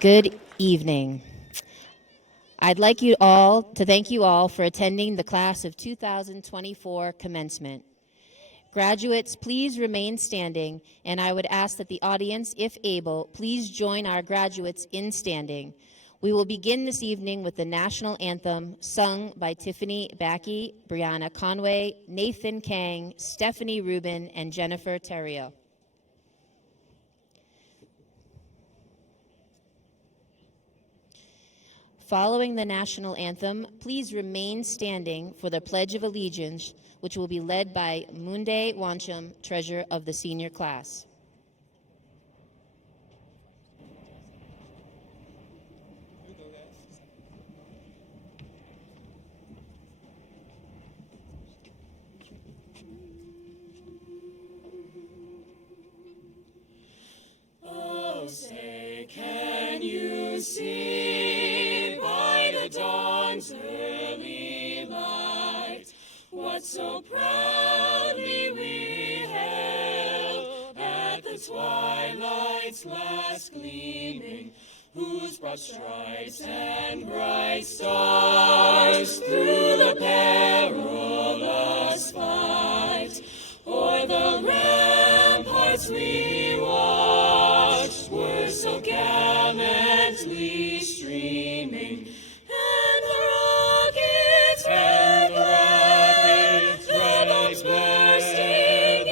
Good evening. I'd like to thank you all for attending the class of 2024 commencement. Graduates, please remain standing, and I would ask that the audience, if able, please join our graduates in standing. We will begin this evening with the national anthem sung by Tiffany Backey, Brianna Conway, Nathan Kang, Stephanie Rubin, and Jennifer Terrio. Following the national anthem, please remain standing for the Pledge of Allegiance, which will be led by Munde Wancham, treasurer of the senior class. Oh, say, can you see by the dawn's early light what so proudly we hailed at the twilight's last gleaming, whose broad stripes and bright stars through the perilous fight o'er the ramparts we watched were so gallantly streaming, and the rockets red bombs bursting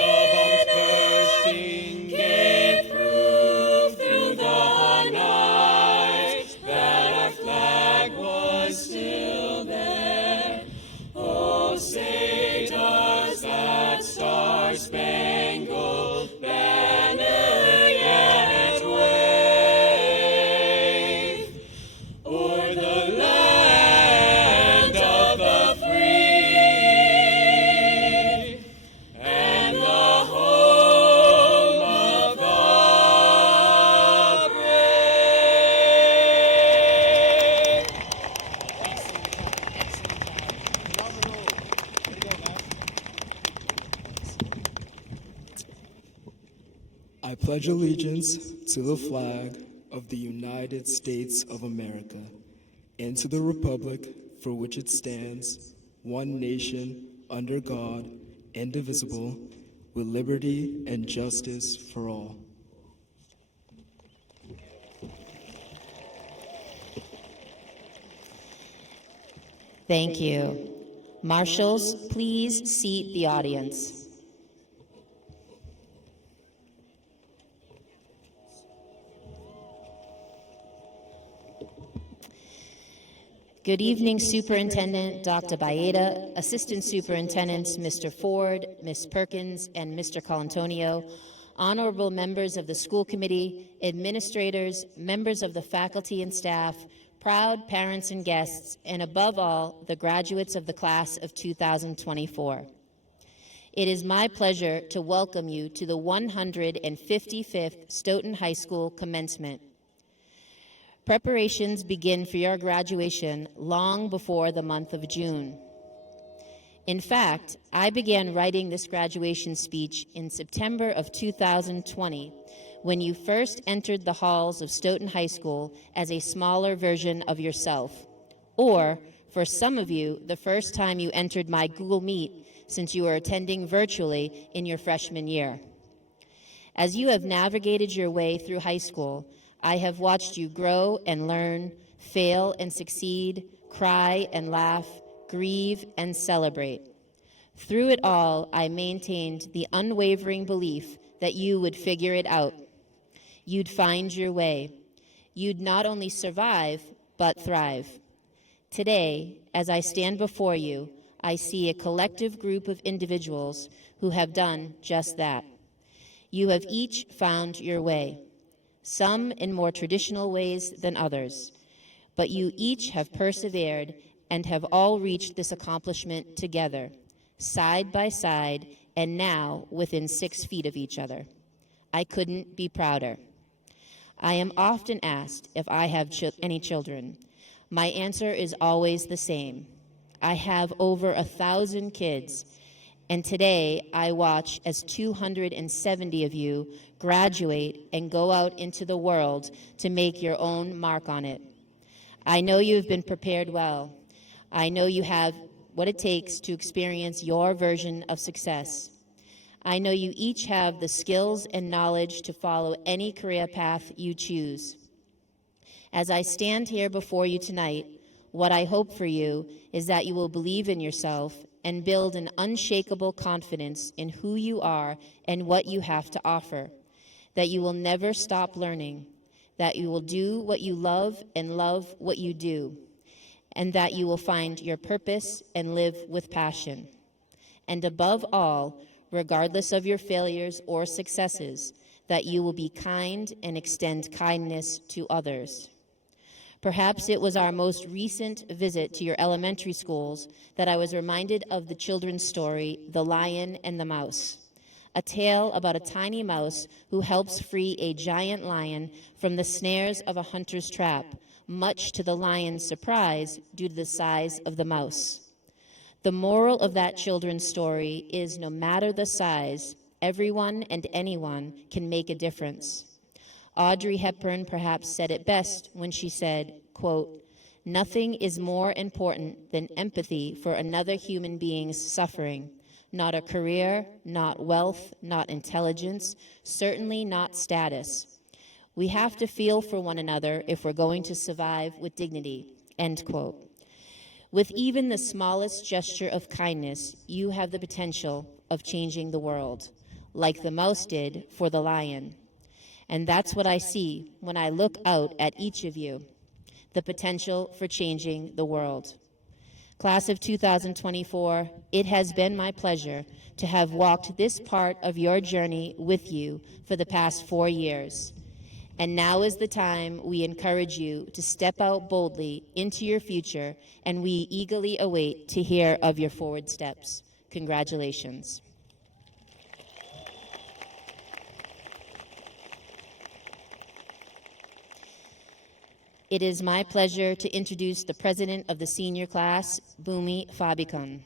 gave proof through the night that our flag was still there. Oh, say does that star-spangled banner yet wave o'er the land of the free and the home of the brave? I pledge allegiance to the flag of the United States of America and to the republic for which it stands, one nation, under God, indivisible, with liberty and justice for all. Thank you. Marshals, please seat the audience. Good evening, Superintendent Dr. Baeta, Assistant Superintendents Mr. Ford, Ms. Perkins, and Mr. Colantonio, honorable members of the school committee, administrators, members of the faculty and staff, proud parents and guests, and above all, the graduates of the class of 2024. It is my pleasure to welcome you to the 155th Stoughton High School commencement. Preparations begin for your graduation long before the month of June. In fact, I began writing this graduation speech in September of 2020, when you first entered the halls of Stoughton High School as a smaller version of yourself, or, for some of you, the first time you entered my Google Meet since you were attending virtually in your freshman year. As you have navigated your way through high school, I have watched you grow and learn, fail and succeed, cry and laugh, grieve and celebrate. Through it all, I maintained the unwavering belief that you would figure it out. You'd find your way. You'd not only survive, but thrive. Today, as I stand before you, I see a collective group of individuals who have done just that. You have each found your way, some in more traditional ways than others, but you each have persevered and have all reached this accomplishment together, side by side, and now within 6 feet of each other. I couldn't be prouder. I am often asked if I have any children. My answer is always the same. I have over 1,000 kids, And today, I watch as 270 of you graduate and go out into the world to make your own mark on it. I know you have been prepared well. I know you have what it takes to experience your version of success. I know you each have the skills and knowledge to follow any career path you choose. As I stand here before you tonight, what I hope for you is that you will believe in yourself and build an unshakable confidence in who you are and what you have to offer, that you will never stop learning, that you will do what you love and love what you do, and that you will find your purpose and live with passion. And above all, regardless of your failures or successes, that you will be kind and extend kindness to others. Perhaps it was our most recent visit to your elementary schools that I was reminded of the children's story, The Lion and the Mouse, a tale about a tiny mouse who helps free a giant lion from the snares of a hunter's trap, much to the lion's surprise due to the size of the mouse. The moral of that children's story is no matter the size, everyone and anyone can make a difference. Audrey Hepburn perhaps said it best when she said, quote, "Nothing is more important than empathy for another human being's suffering. Not a career, not wealth, not intelligence, certainly not status. We have to feel for one another if we're going to survive with dignity," end quote. With even the smallest gesture of kindness, you have the potential of changing the world, like the mouse did for the lion. And that's what I see when I look out at each of you, the potential for changing the world. Class of 2024, it has been my pleasure to have walked this part of your journey with you for the past 4 years. And now is the time we encourage you to step out boldly into your future, and we eagerly await to hear of your forward steps. Congratulations. It is my pleasure to introduce the president of the senior class, Bhumi Fabikun.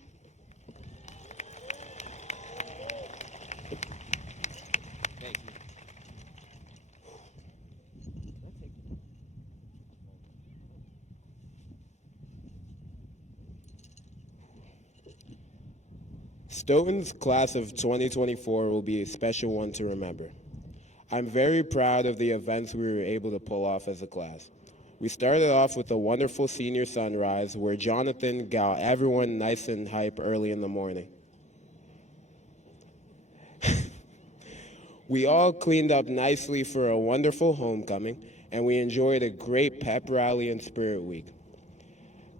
Stoughton's class of 2024 will be a special one to remember. I'm very proud of the events we were able to pull off as a class. We started off with a wonderful senior sunrise where Jonathan got everyone nice and hype early in the morning. We all cleaned up nicely for a wonderful homecoming, and we enjoyed a great pep rally and spirit week.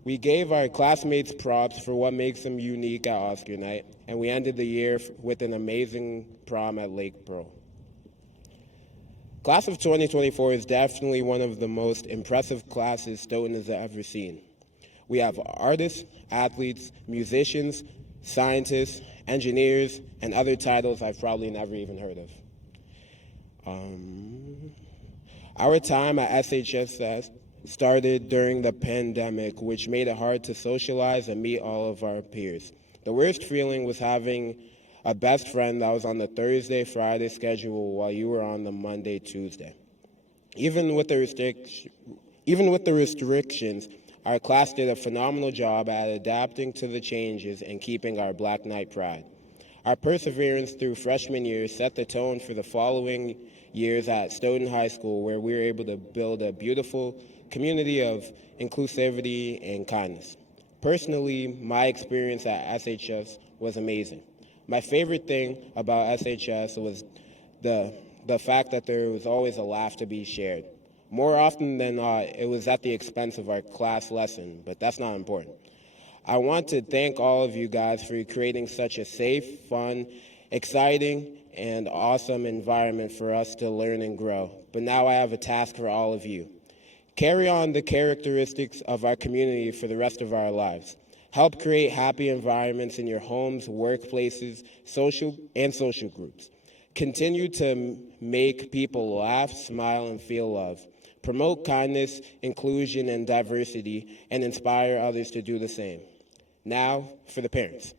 We gave our classmates props for what makes them unique at Oscar Night, and we ended the year with an amazing prom at Lake Pearl. Class of 2024 is definitely one of the most impressive classes Stoughton has ever seen. We have artists, athletes, musicians, scientists, engineers, and other titles I've probably never even heard of. Our time at SHSS started during the pandemic, which made it hard to socialize and meet all of our peers. The worst feeling was having a best friend that was on the Thursday, Friday schedule while you were on the Monday, Tuesday. Even with the restrictions, our class did a phenomenal job at adapting to the changes and keeping our Black Knight pride. Our perseverance through freshman year set the tone for the following years at Stoughton High School, where we were able to build a beautiful community of inclusivity and kindness. Personally, my experience at SHS was amazing. My favorite thing about SHS was the fact that there was always a laugh to be shared. More often than not, it was at the expense of our class lesson, but that's not important. I want to thank all of you guys for creating such a safe, fun, exciting, and awesome environment for us to learn and grow. But now I have a task for all of you. Carry on the characteristics of our community for the rest of our lives. Help create happy environments in your homes, workplaces, social groups. Continue to make people laugh, smile, and feel love. Promote kindness, inclusion, and diversity, and inspire others to do the same. Now, for the parents.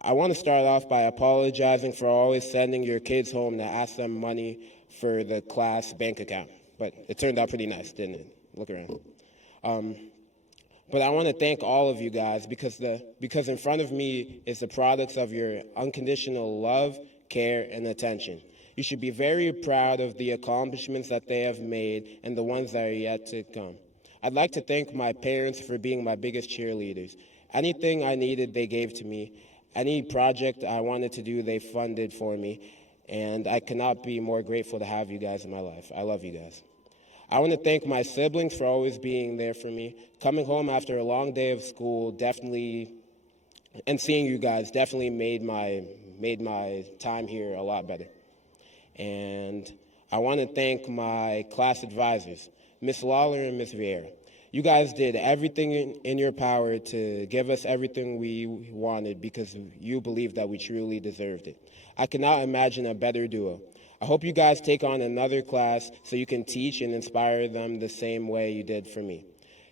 I want to start off by apologizing for always sending your kids home to ask them money for the class bank account. But it turned out pretty nice, didn't it? Look around. But I want to thank all of you guys because in front of me is the products of your unconditional love, care, and attention. You should be very proud of the accomplishments that they have made and the ones that are yet to come. I'd like to thank my parents for being my biggest cheerleaders. Anything I needed, they gave to me. Any project I wanted to do, they funded for me. And I cannot be more grateful to have you guys in my life. I love you guys. I want to thank my siblings for always being there for me. Coming home after a long day of school and seeing you guys definitely made my time here a lot better. And I want to thank my class advisors, Miss Lawler and Miss Vieira. You guys did everything in your power to give us everything we wanted because you believed that we truly deserved it. I cannot imagine a better duo. I hope you guys take on another class so you can teach and inspire them the same way you did for me.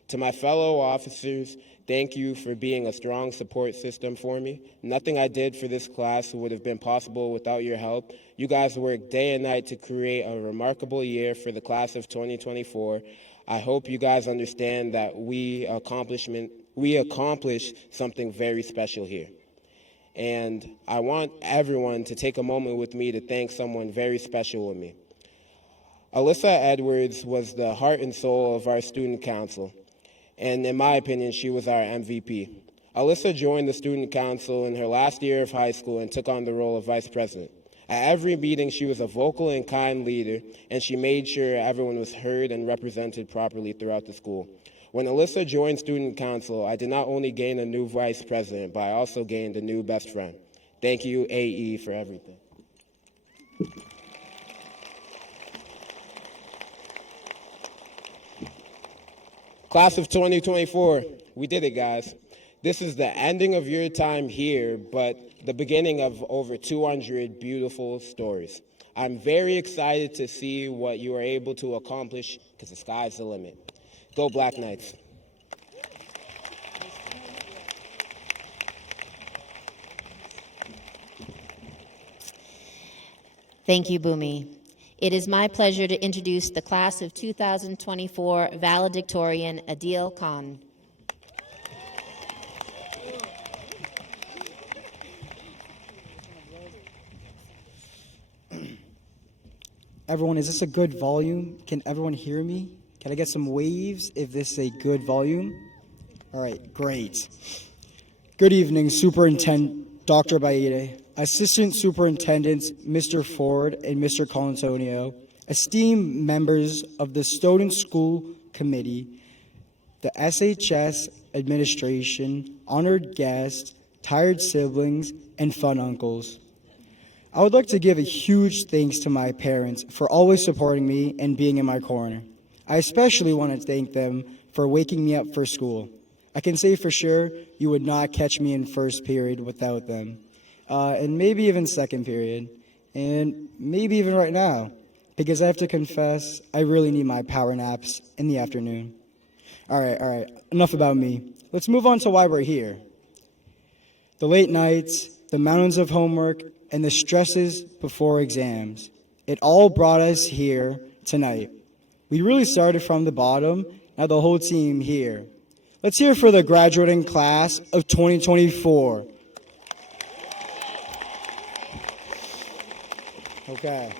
To my fellow officers, thank you for being a strong support system for me. Nothing I did for this class would have been possible without your help. You guys worked day and night to create a remarkable year for the class of 2024. I hope you guys understand that we accomplished something very special here. And I want everyone to take a moment with me to thank someone very special with me. Alyssa Edwards was the heart and soul of our student council, and in my opinion, she was our MVP. Alyssa joined the student council in her last year of high school and took on the role of vice president. At every meeting, she was a vocal and kind leader, and she made sure everyone was heard and represented properly throughout the school. When Alyssa joined student council, I did not only gain a new vice president, but I also gained a new best friend. Thank you, AE, for everything. Class of 2024, we did it, guys. This is the ending of your time here, but the beginning of over 200 beautiful stories. I'm very excited to see what you are able to accomplish because the sky's the limit. Go Black Knights. Thank you, Bhumi. It is my pleasure to introduce the class of 2024 valedictorian, Adil Khan. Everyone, is this a good volume? Can everyone hear me? Can I get some waves if this is a good volume? All right, great. Good evening, Superintendent Dr. Baide, Assistant Superintendents Mr. Ford and Mr. Colantonio, esteemed members of the Stoughton School Committee, the SHS administration, honored guests, tired siblings, and fun uncles. I would like to give a huge thanks to my parents for always supporting me and being in my corner. I especially want to thank them for waking me up for school. I can say for sure you would not catch me in first period without them, and maybe even second period, and maybe even right now, because I have to confess I really need my power naps in the afternoon. All right, enough about me. Let's move on to why we're here. The late nights, the mountains of homework, and the stresses before exams. It all brought us here tonight. We really started from the bottom, now the whole team here. Let's hear for the graduating class of 2024. Okay.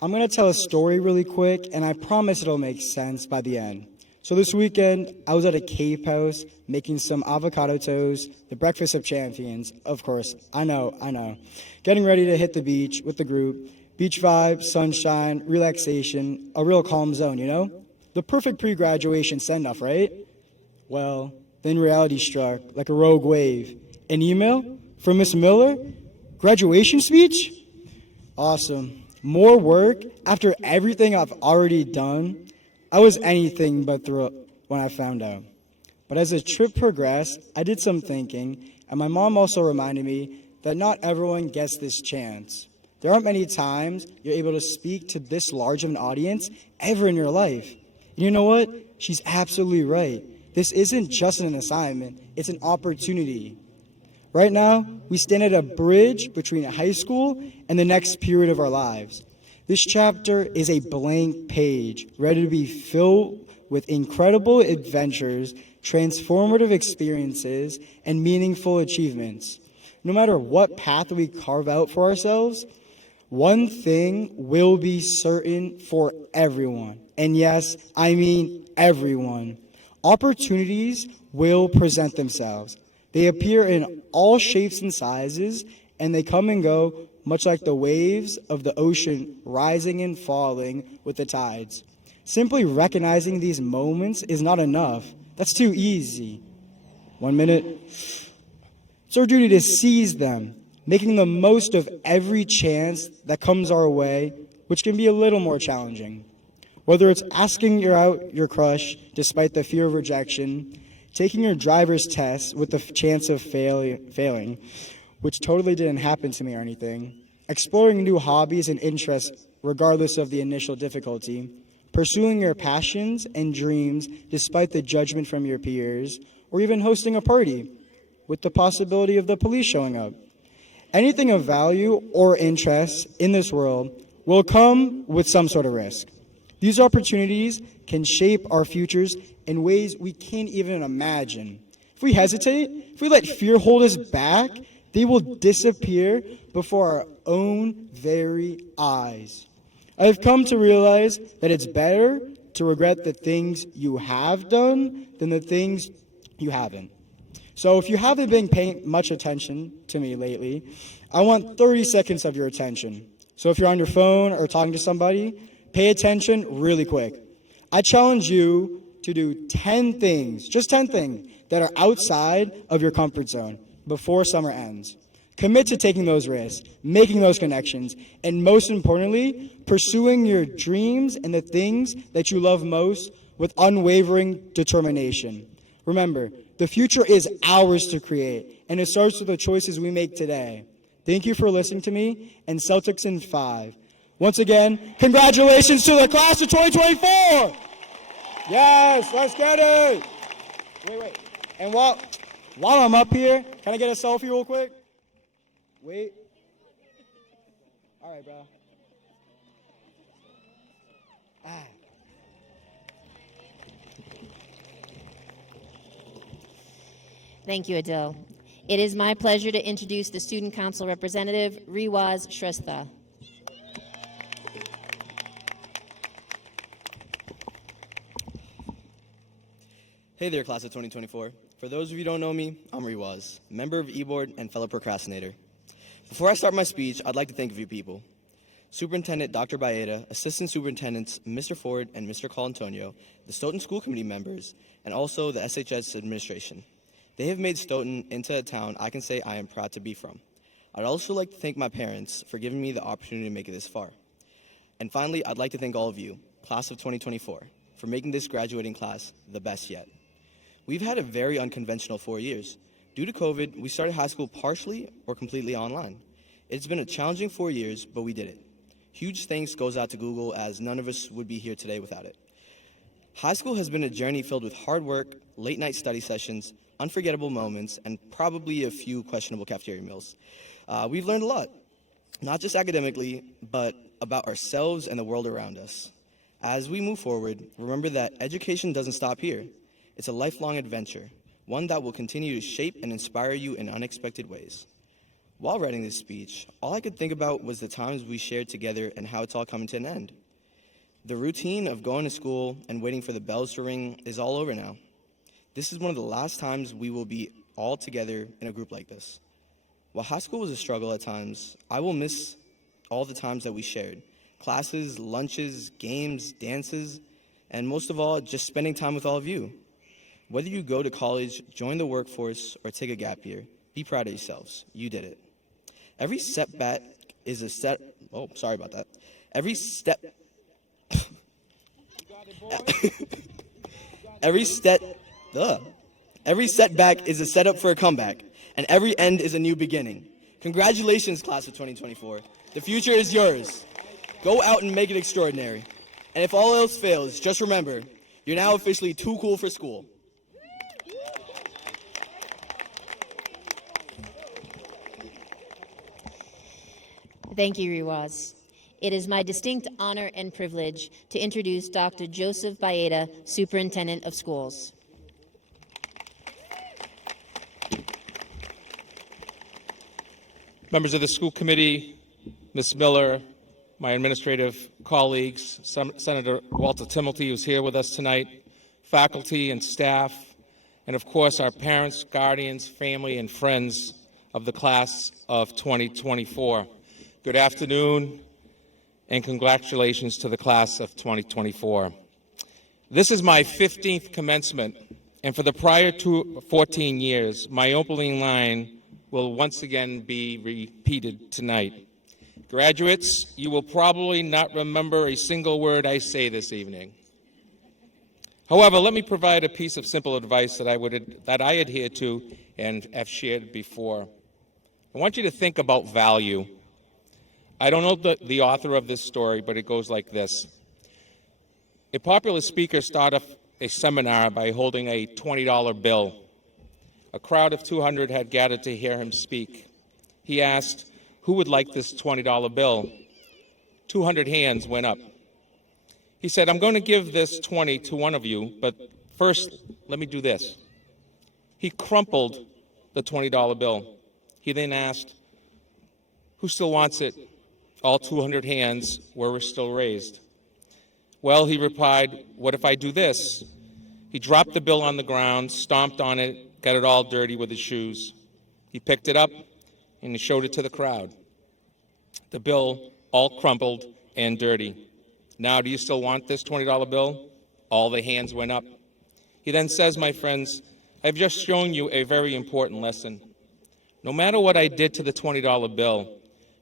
I'm going to tell a story really quick, and I promise it'll make sense by the end. So this weekend, I was at a cave house making some avocado toast, the breakfast of champions, of course. I know. Getting ready to hit the beach with the group. Beach vibe, sunshine, relaxation, a real calm zone, you know? The perfect pre-graduation send-off, right? Well, then reality struck like a rogue wave. An email from Miss Miller? Graduation speech? Awesome. More work after everything I've already done? I was anything but thrilled when I found out. But as the trip progressed, I did some thinking, and my mom also reminded me that not everyone gets this chance. There aren't many times you're able to speak to this large of an audience ever in your life. And you know what? She's absolutely right. This isn't just an assignment, it's an opportunity. Right now, we stand at a bridge between high school and the next period of our lives. This chapter is a blank page, ready to be filled with incredible adventures, transformative experiences, and meaningful achievements. No matter what path we carve out for ourselves, one thing will be certain for everyone. And yes, I mean everyone. Opportunities will present themselves. They appear in all shapes and sizes, and they come and go, much like the waves of the ocean rising and falling with the tides. Simply recognizing these moments is not enough. That's too easy. 1 minute. It's our duty to seize them, making the most of every chance that comes our way, which can be a little more challenging. Whether it's asking out your crush despite the fear of rejection, taking your driver's test with the chance of failing, which totally didn't happen to me or anything, exploring new hobbies and interests regardless of the initial difficulty, pursuing your passions and dreams despite the judgment from your peers, or even hosting a party with the possibility of the police showing up. Anything of value or interest in this world will come with some sort of risk. These opportunities can shape our futures in ways we can't even imagine. If we hesitate, if we let fear hold us back, they will disappear before our own very eyes. I've come to realize that it's better to regret the things you have done than the things you haven't. So if you haven't been paying much attention to me lately, I want 30 seconds of your attention. So if you're on your phone or talking to somebody, pay attention really quick. I challenge you to do 10 things, just 10 things, that are outside of your comfort zone before summer ends. Commit to taking those risks, making those connections, and most importantly, pursuing your dreams and the things that you love most with unwavering determination. Remember, the future is ours to create, and it starts with the choices we make today. Thank you for listening to me, and Celtics in 5. Once again, congratulations to the class of 2024! Yes, let's get it! Wait. And while I'm up here, can I get a selfie real quick? Wait. All right, bro. Thank you, Adil. It is my pleasure to introduce the Student Council Representative, Riwaz Shrestha. Hey there, class of 2024. For those of you who don't know me, I'm Riwaz, member of E-Board and fellow procrastinator. Before I start my speech, I'd like to thank a few people. Superintendent Dr. Baeta, Assistant Superintendents Mr. Ford and Mr. Colantonio, the Stoughton School Committee members, and also the SHS administration. They have made Stoughton into a town I can say I am proud to be from. I'd also like to thank my parents for giving me the opportunity to make it this far. And finally, I'd like to thank all of you, class of 2024, for making this graduating class the best yet. We've had a very unconventional 4 years. Due to COVID, we started high school partially or completely online. It's been a challenging 4 years, but we did it. Huge thanks goes out to Google, as none of us would be here today without it. High school has been a journey filled with hard work, late night study sessions, unforgettable moments, and probably a few questionable cafeteria meals. We've learned a lot, not just academically, but about ourselves and the world around us. As we move forward, remember that education doesn't stop here. It's a lifelong adventure, one that will continue to shape and inspire you in unexpected ways. While writing this speech, all I could think about was the times we shared together and how it's all coming to an end. The routine of going to school and waiting for the bells to ring is all over now. This is one of the last times we will be all together in a group like this. While high school was a struggle at times, I will miss all the times that we shared. Classes, lunches, games, dances, and most of all, just spending time with all of you. Whether you go to college, join the workforce, or take a gap year, be proud of yourselves. You did it. Every setback is a set. Oh, sorry about that. Every setback is a setup for a comeback, and every end is a new beginning. Congratulations, class of 2024. The future is yours. Go out and make it extraordinary. And if all else fails, just remember, you're now officially too cool for school. Thank you, Riwaz. It is my distinct honor and privilege to introduce Dr. Joseph Baeta, Superintendent of Schools. Members of the school committee, Ms. Miller, my administrative colleagues, Senator Walter Timilty, who's here with us tonight, faculty and staff, and of course our parents, guardians, family, and friends of the class of 2024. Good afternoon, and congratulations to the class of 2024. This is my 15th commencement, and for the prior 14 years, my opening line will once again be repeated tonight. Graduates, you will probably not remember a single word I say this evening. However, let me provide a piece of simple advice that I adhere to and have shared before. I want you to think about value. I don't know the author of this story, but it goes like this. A popular speaker started a seminar by holding a $20 bill. A crowd of 200 had gathered to hear him speak. He asked, "Who would like this $20 bill?" 200 hands went up. He said, "I'm going to give this 20 to one of you, but first, let me do this." He crumpled the $20 bill. He then asked, "Who still wants it?" All 200 hands were still raised. "Well," he replied, "what if I do this?" He dropped the bill on the ground, stomped on it, got it all dirty with his shoes. He picked it up and he showed it to the crowd. The bill all crumpled and dirty. "Now, do you still want this $20 bill?" All the hands went up. He then says, "My friends, I've just shown you a very important lesson. No matter what I did to the $20 bill,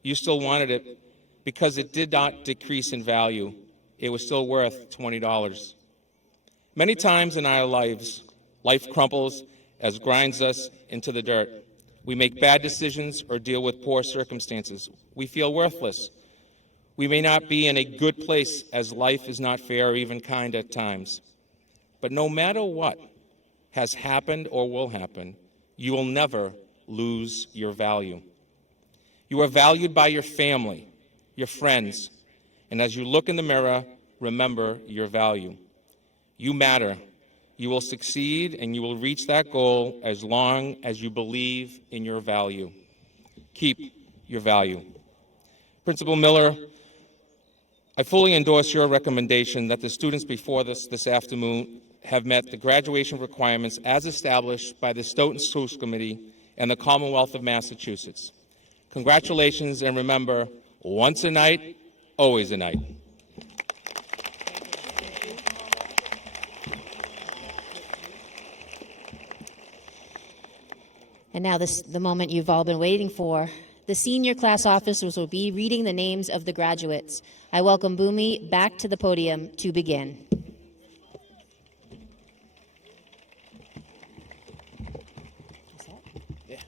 you still wanted it because it did not decrease in value. It was still worth $20. Many times in our lives, life crumples as grinds us into the dirt. We make bad decisions or deal with poor circumstances. We feel worthless. We may not be in a good place as life is not fair or even kind at times. But no matter what has happened or will happen, you will never lose your value. You are valued by your family, your friends, and as you look in the mirror, remember your value. You matter. You will succeed and you will reach that goal as long as you believe in your value. Keep your value. Principal Miller, I fully endorse your recommendation that the students before this afternoon have met the graduation requirements as established by the Stoughton Schools Committee and the Commonwealth of Massachusetts. Congratulations, and remember, once a night, always a night. And now the moment you've all been waiting for. The senior class officers will be reading the names of the graduates. I welcome Bhumi back to the podium to begin. Yeah.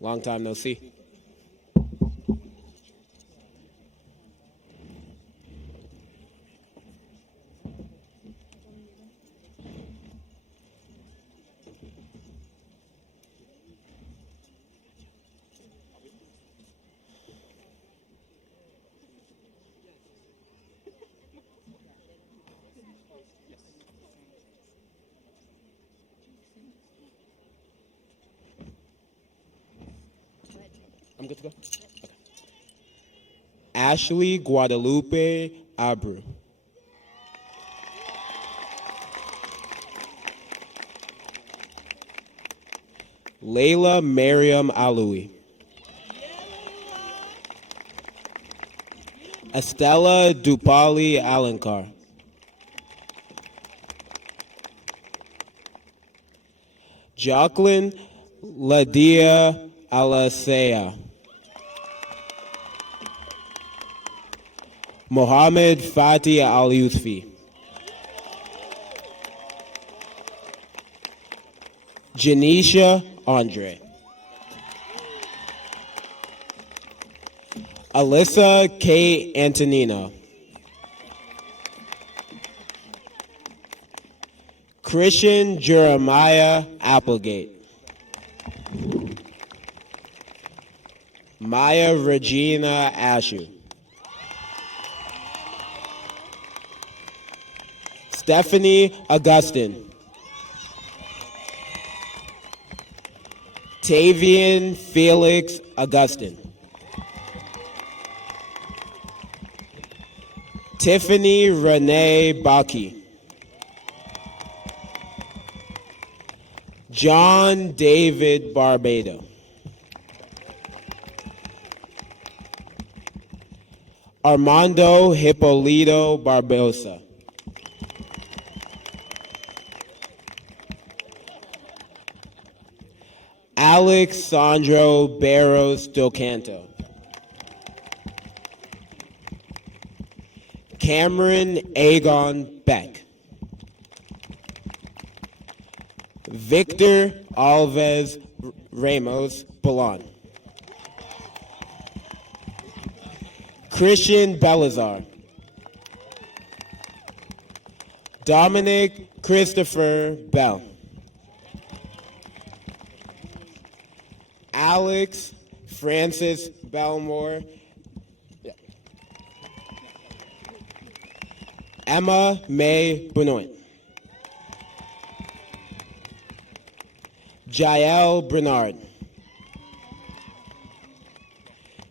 Long time no see. I'm good to go? Okay. Ashley Guadalupe Abreu. Layla Mariam Aloui. Estella Dupali Alankar. Jacqueline Ladia Alasea. Mohammed Fatih Al-Youthfi. Janisha Andre. Alyssa K. Antonino. Christian Jeremiah Applegate. Maya Regina Ashu. Stephanie Augustin. Tavian Felix Augustin. Tiffany Renee Baki. John David Barbado. Armando Hippolito Barbosa. Alex Sandro Barros Del Canto. Cameron Agon Beck. Victor Alves Ramos Balon. Christian Belazar. Dominic Christopher Bell. Alex Francis Belmore. Emma May Benoit. Jael Bernard.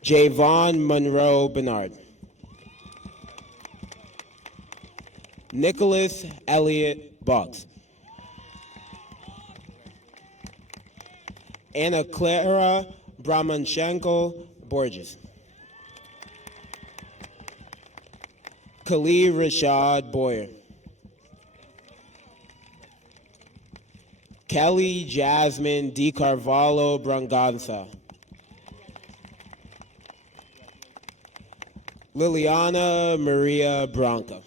Javon Monroe Bernard. Nicholas Elliott Boggs. Anna Clara Brahmanchenko Borges. Khalid Rashad Boyer. Kelly Jasmine Di Carvalho Branganza. Liliana Maria Branca.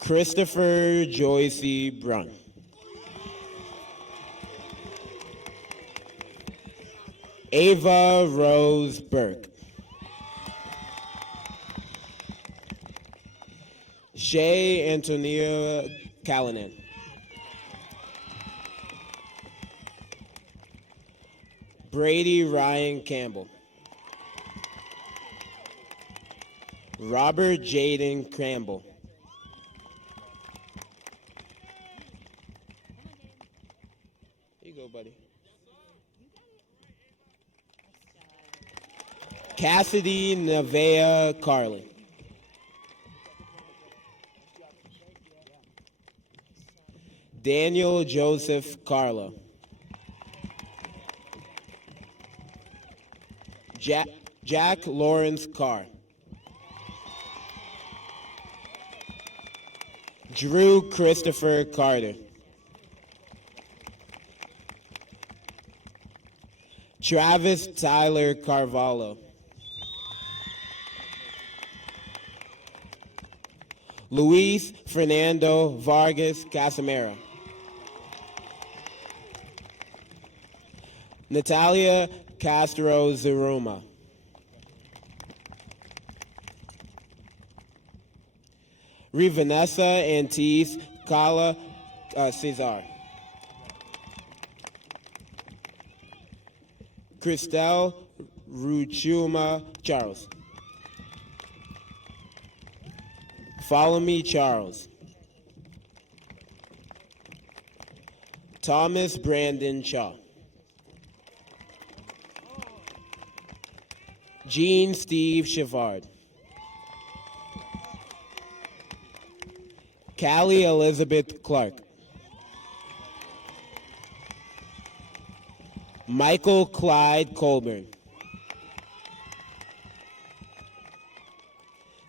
Christopher Joyce Brun. Ava Rose Burke. Shay Antonia Callanan. Brady Ryan Campbell. Robert Jaden Campbell. Here you go, buddy. Cassidy Nevea Carlin. Daniel Joseph Carlo. Jack Lawrence Carr. Drew Christopher Carter. Travis Tyler Carvalho. Luis Fernando Vargas Casimiro. Natalia Castro Zeruma. Vanessa Antis Kala Cesar. Christelle Ruchuma Charles. Follow me, Charles. Thomas Brandon Shaw. Jean Steve Chivard. Callie Elizabeth Clark. Michael Clyde Colburn.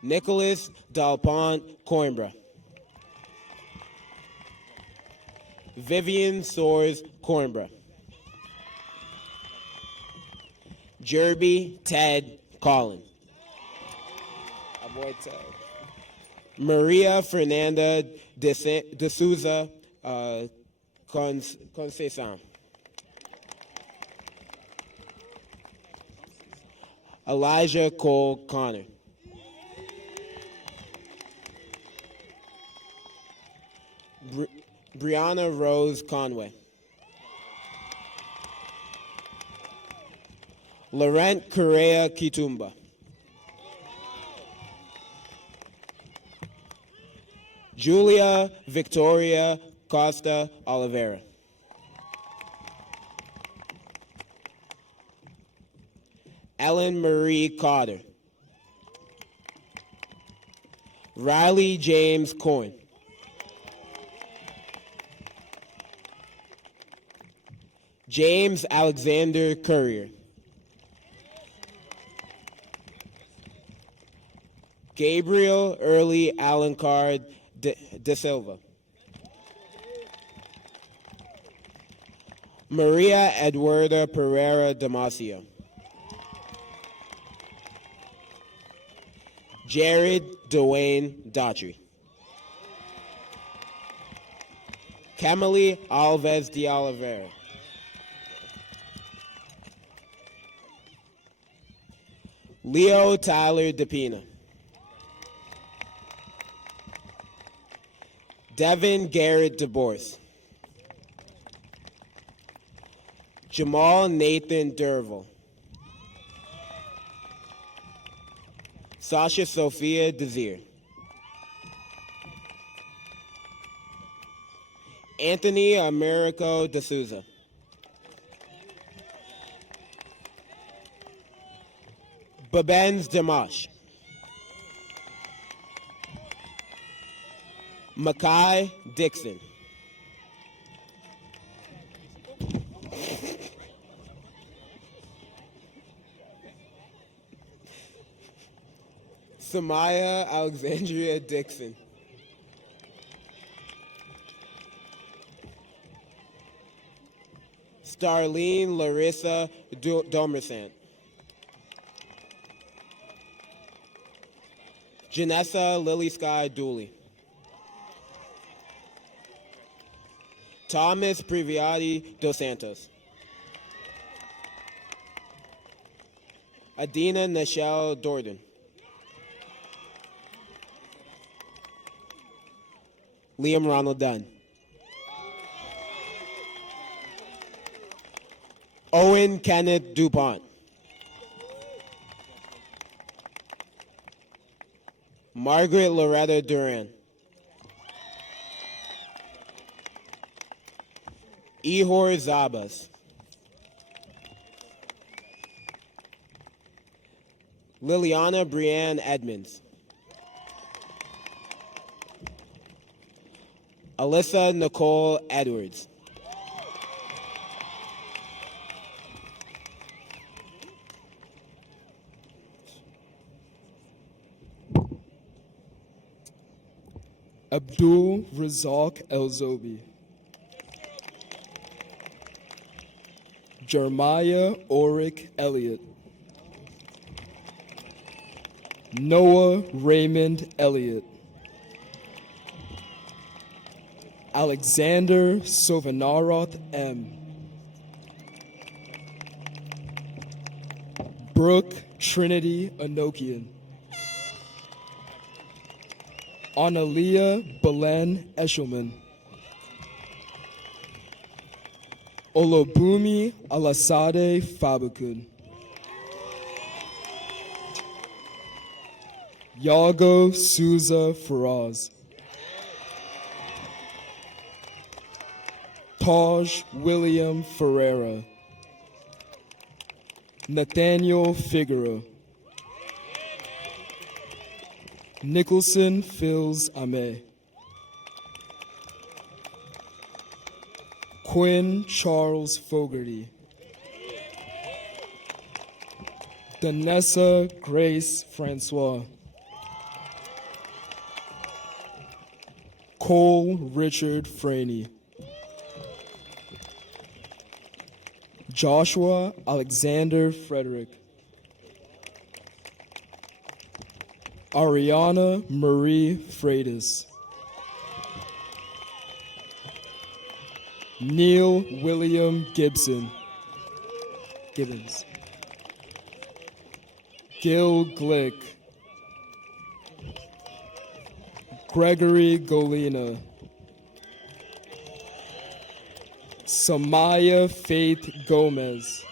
Nicholas Dalpont Coimbra. Vivian Soares Coimbra. Jerby Ted Collin. Avoid Ted. Maria Fernanda de Souza Conceição. Elijah Cole Connor. Brianna Rose Conway. Laurent Correa Kitumba. Julia Victoria Costa Oliveira. Ellen Marie Cotter. Riley James Coyne. James Alexander Courier. Gabriel Early Alencar de Silva. Maria Eduarda Pereira Damasio. Jared Dwayne Daughtry. Camille Alves de Oliveira. Leo Tyler DePina. Devin Garrett DeBoers. Jamal Nathan Derville. Sasha Sophia Desir. Anthony Americo De Souza. Babens Dimash. Makai Dixon. Samaya Alexandria Dixon. Starlene Larissa Domersant. Janessa Lily Sky Dooley. Thomas Priviati Dos Santos. Adina Nichelle Dordan. Liam Ronald Dunn. Owen Kenneth DuPont. Margaret Loretta Duran. Ihor Zabas. Liliana Brianne Edmonds. Alyssa Nicole Edwards. Abdul Razak El-Zobi. Jeremiah Oric Elliott. Noah Raymond Elliott. Alexander Sovanaroth M. Brooke Trinity Anokian. Analia Belen Eshelman. Olobumi Alasade Fabakun. Yago Souza Faraz. Taj William Ferreira. Nathaniel Figueroa. Nicholson Fils Ame. Quinn Charles Fogarty. Danessa Grace Francois. Cole Richard Franey. Joshua Alexander Frederick. Ariana Marie Freitas. Neil William Gibbons. Gil Glick. Gregory Golina. Samaya Faith Gomez.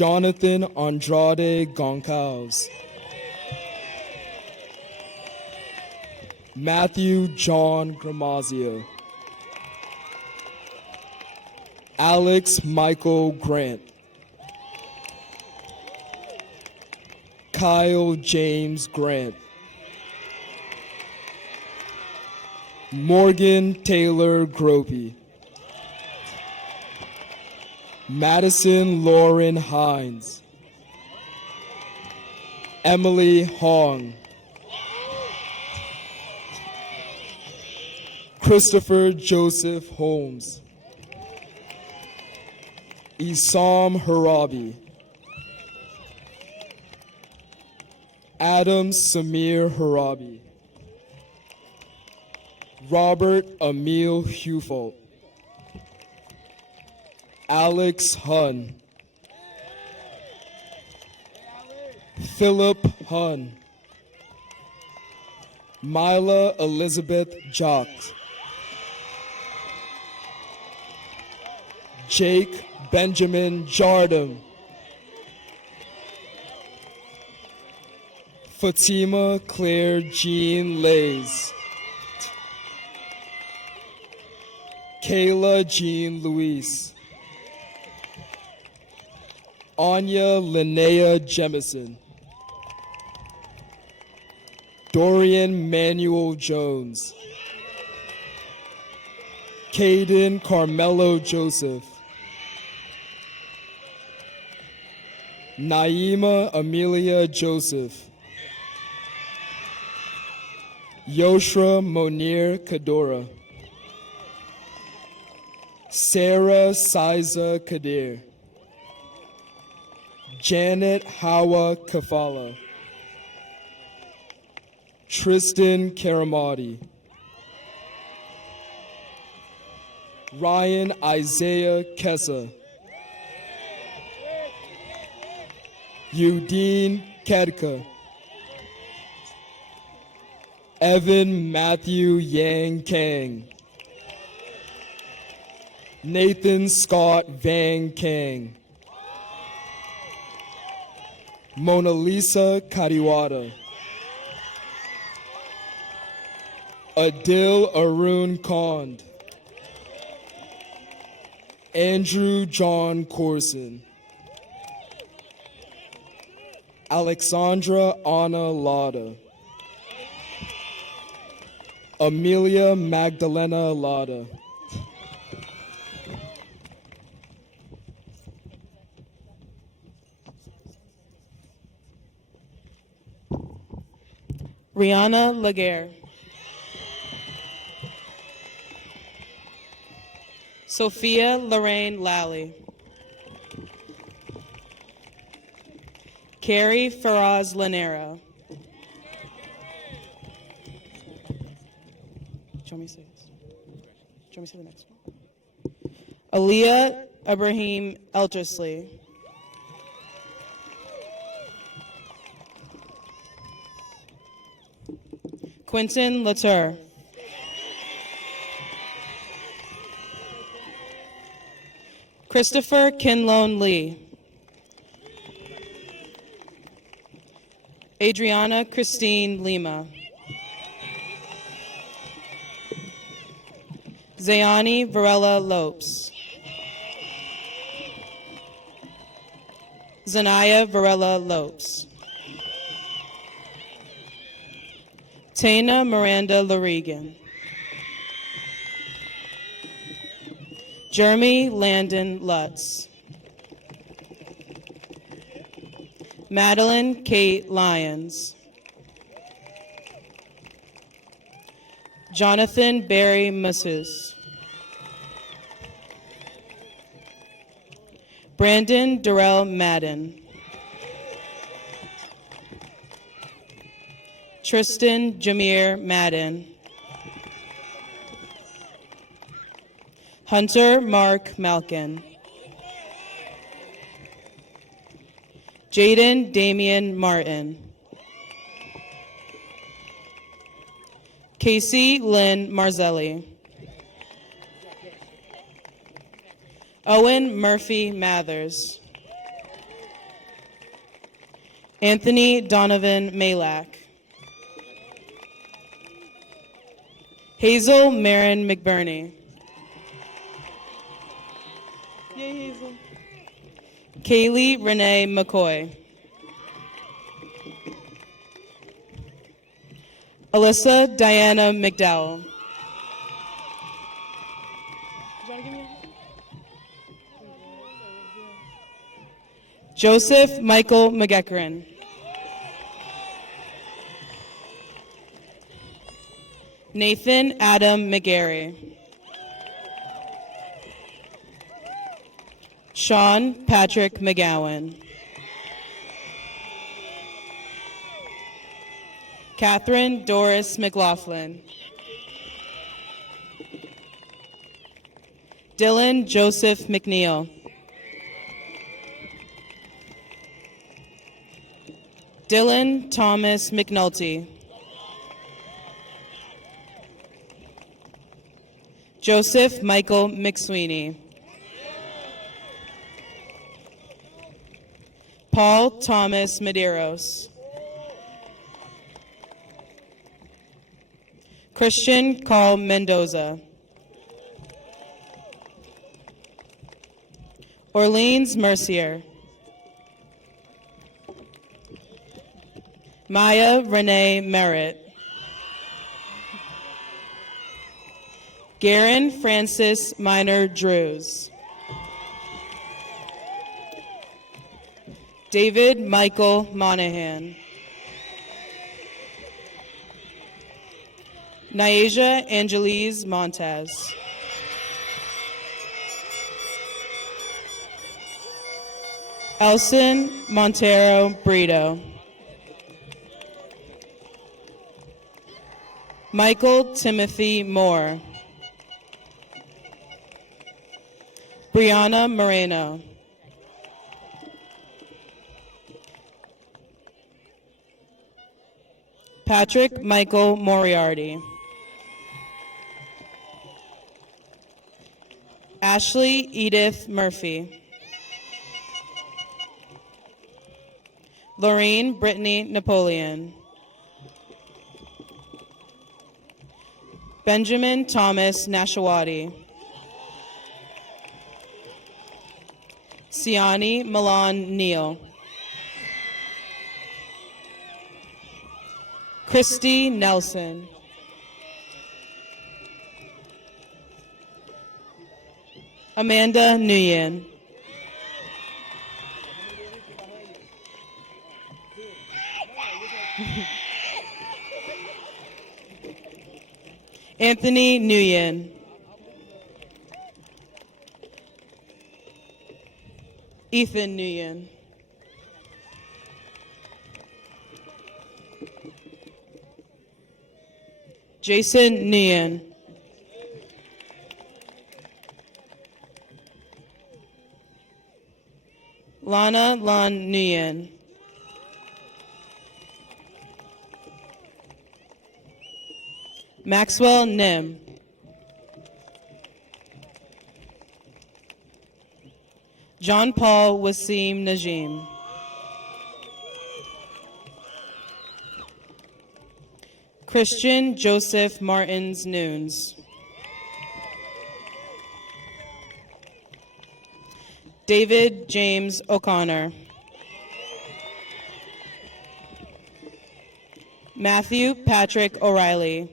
Jonathan Andrade Goncalves. Matthew John Gramazio. Alex Michael Grant. Kyle James Grant. Morgan Taylor Gropey. Madison Lauren Hines. Emily Hong. Christopher Joseph Holmes. Isam Harabi. Adam Samir Harabi. Robert Emil Hufold. Alex Hun. Philip Hun. Mila Elizabeth Jacques. Jake Benjamin Jardam. Fatima Claire Jean Lays. Kayla Jean Luis. Anya Linnea Jemison. Dorian Manuel Jones. Caden Carmelo Joseph. Naima Amelia Joseph. Yoshra Monir Kadora. Sarah Siza Kadir. Janet Hawa Kafala. Tristan Karamati. Ryan Isaiah Kessa. Udine Kedka. Evan Matthew Yang Kang. Nathan Scott Van Kang. Mona Lisa Kadiwada. Adil Arun Kond. Andrew John Corson. Alexandra Anna Lada. Amelia Magdalena Lada. Rihanna Laguerre. Sophia Lorraine Lally. Carrie Faraz Lanera. Do you want me to say this? Do you want me to say the next one? Aaliyah Ibrahim Eltrisly. Quentin Latour. Christopher Kinlone Lee. Adriana Christine Lima. Zayani Varela Lopes. Zanaya Varela Lopes. Tana Miranda Larigan. Jeremy Landon Lutz. Madeline Kate Lyons. Jonathan Barry Massus. Brandon Durrell Madden. Tristan Jameer Madden. Hunter Mark Malkin. Jaden Damian Martin. Casey Lynn Marzelli. Owen Murphy Mathers. Anthony Donovan Malak. Hazel Marin McBurney. Yay, Hazel. Kaylee Renee McCoy. Alyssa Diana McDowell. Joseph Michael McEachran. Nathan Adam McGarry. Sean Patrick McGowan. Catherine Doris McLaughlin. Dylan Joseph McNeil. Dylan Thomas McNulty. Joseph Michael McSweeney. Paul Thomas Medeiros. Christian Carl Mendoza. Orleans Mercier. Maya Renee Merritt. Garen Francis Minor Drews. David Michael Monahan. Nyasia Angelise Montez. Elson Montero Brito. Michael Timothy Moore. Brianna Moreno. Patrick Michael Moriarty. Ashley Edith Murphy. Lorraine Brittany Napoleon. Benjamin Thomas Nashawati. Siani Milan Neal. Christy Nelson. Amanda Nguyen. Anthony Nguyen. Ethan Nguyen. Jason Nguyen. Lana Lan Nguyen. Maxwell Nim. John Paul Wasim Najim. Christian Joseph Martins Nunes. David James O'Connor. Matthew Patrick O'Reilly.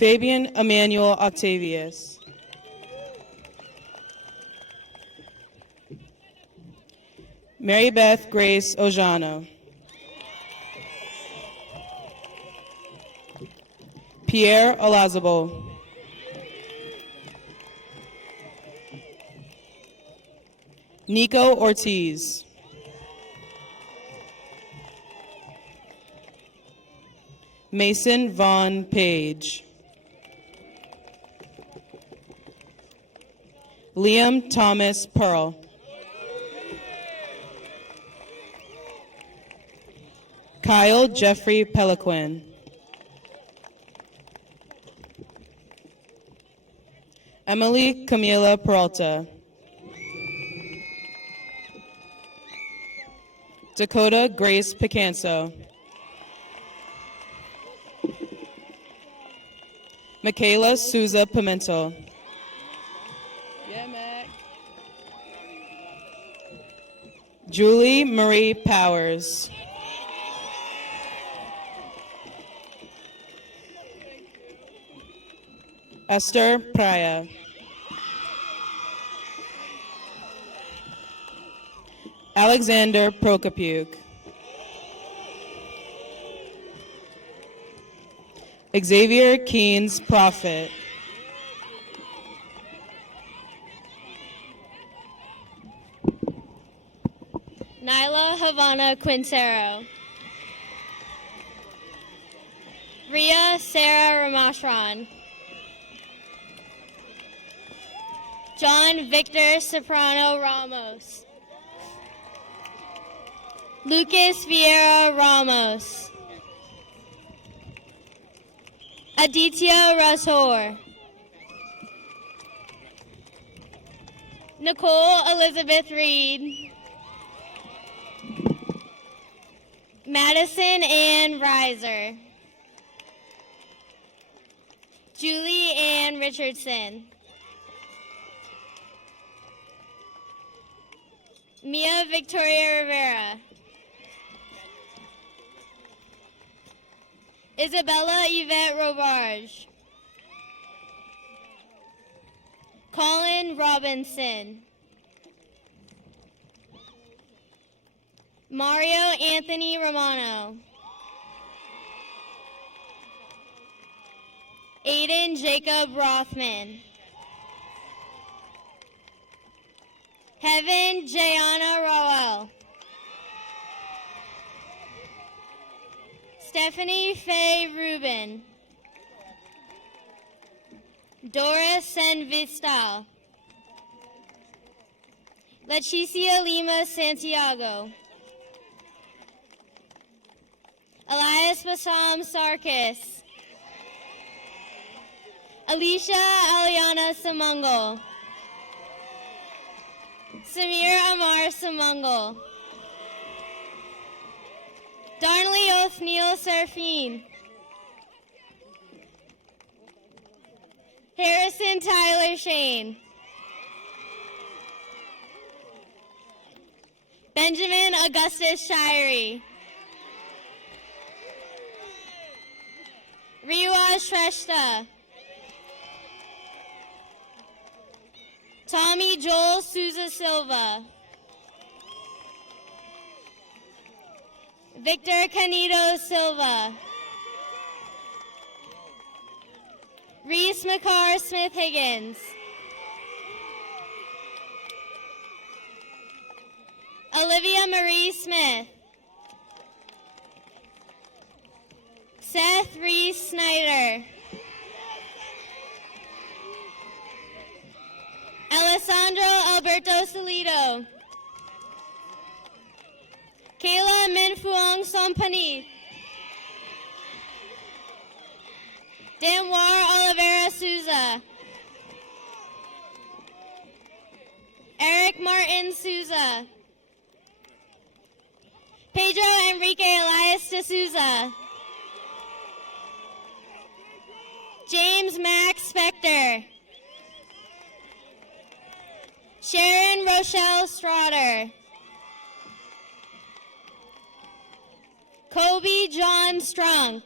Fabian Emmanuel Octavius. Mary Beth Grace Ojana. Pierre Olazabo. Nico Ortiz. Mason Vaughn Page. Liam Thomas Pearl. Kyle Jeffrey Peliquin. Emily Camila Peralta. Dakota Grace Picanso. Michaela Souza Pimentel. Yeah, Mac. Julie Marie Powers. Esther Praya. Alexander Prokopiuk. Xavier Keynes Prophet. Nyla Havana Quintero. Ria Sarah Ramashran. John Victor Soprano Ramos. Lucas Vieira Ramos. Aditya Rasor. Nicole Elizabeth Reed. Madison Ann Reiser. Julie Ann Richardson. Mia Victoria Rivera. Isabella Yvette Robarge. Colin Robinson. Mario Anthony Romano. Aiden Jacob Rothman. Heaven Jayana Rowell. Stephanie Faye Rubin. Doris Senvistal. Leticia Lima Santiago. Elias Bassam Sarkis. Alicia Aliana Samungal. Samir Amar Samungal. Darnley Othniel Serafine. Harrison Tyler Shane. Benjamin Augustus Shirey. Riwa Shrestha. Tommy Joel Souza Silva. Victor Canito Silva. Reese McCarr Smith Higgins. Olivia Marie Smith. Seth Reese Snyder. Alessandro Alberto Salido. Kayla Minfuong Sompani. Danwar Oliveira Souza. Eric Martin Souza. Pedro Enrique Elias de Souza. James Max Spector. Sharon Rochelle Straughter. Kobe John Strunk.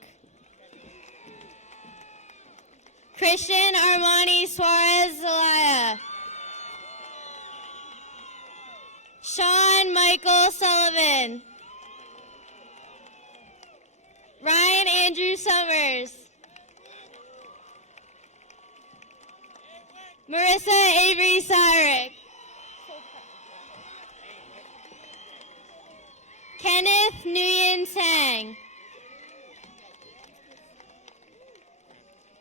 Christian Armani Suarez Zelaya. Sean Michael Sullivan. Ryan Andrew Summers. Marissa Avery Syrick. Kenneth Nguyen Tang.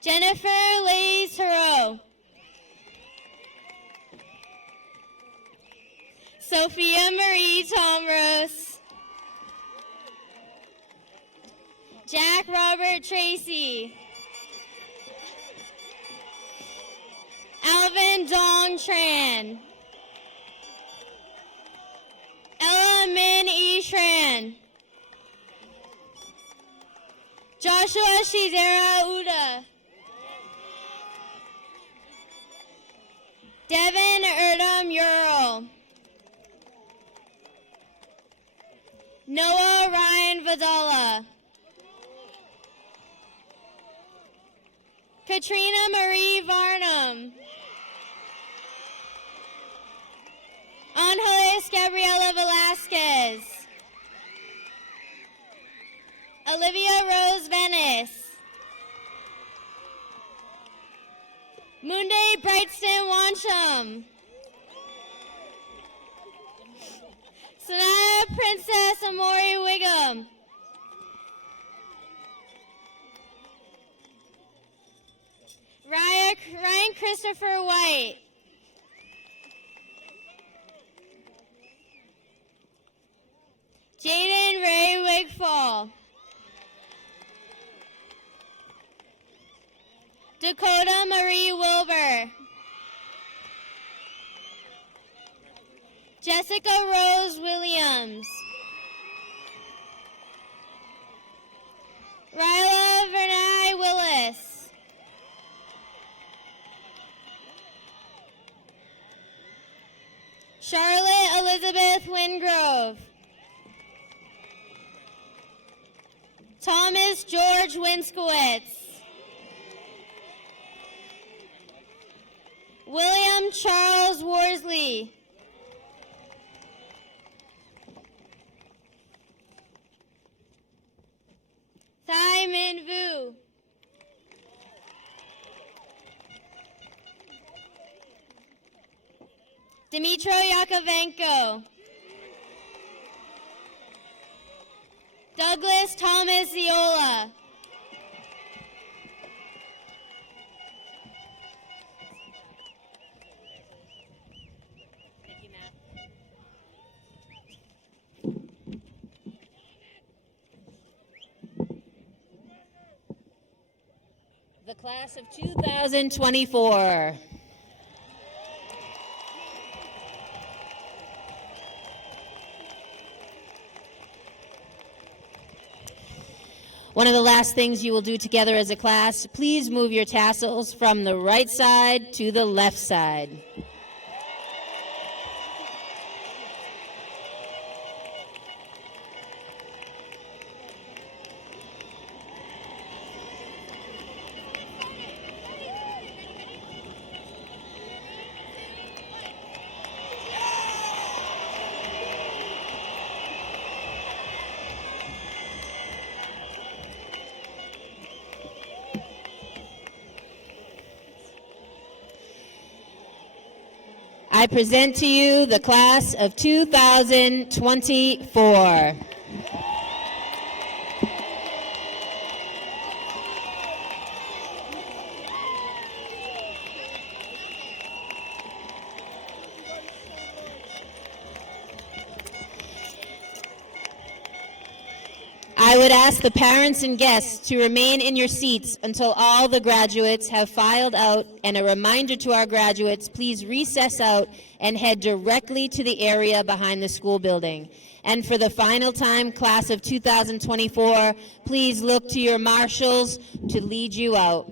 Jennifer Lee Thoreau. Sophia Marie Tomros. Jack Robert Tracy. Alvin Dong Tran. Ella Min E. Tran. Joshua Shizera Uda. Devin Erdem Ural. Noah Ryan Vidala. Katrina Marie Varnum. Angeles Gabriela Velasquez. Olivia Rose Venice. Munde Brightston Wancham. Sanaya Princess Amori Wiggum. Ryan Christopher White. Jaden Ray Wigfall. Dakota Marie Wilbur. Jessica Rose Williams. Ryla Vernai Willis. Charlotte Elizabeth Wingrove. Thomas George Winskowitz. William Charles Worsley. Thai Min Vu. Dimitro Yakovenko. Douglas Thomas Ziola. The class of 2024. One of the last things you will do together as a class, please move your tassels from the right side to the left side. I present to you the class of 2024. I would ask the parents and guests to remain in your seats until all the graduates have filed out, and a reminder to our graduates, please recess out and head directly to the area behind the school building. And for the final time, class of 2024, please look to your marshals to lead you out.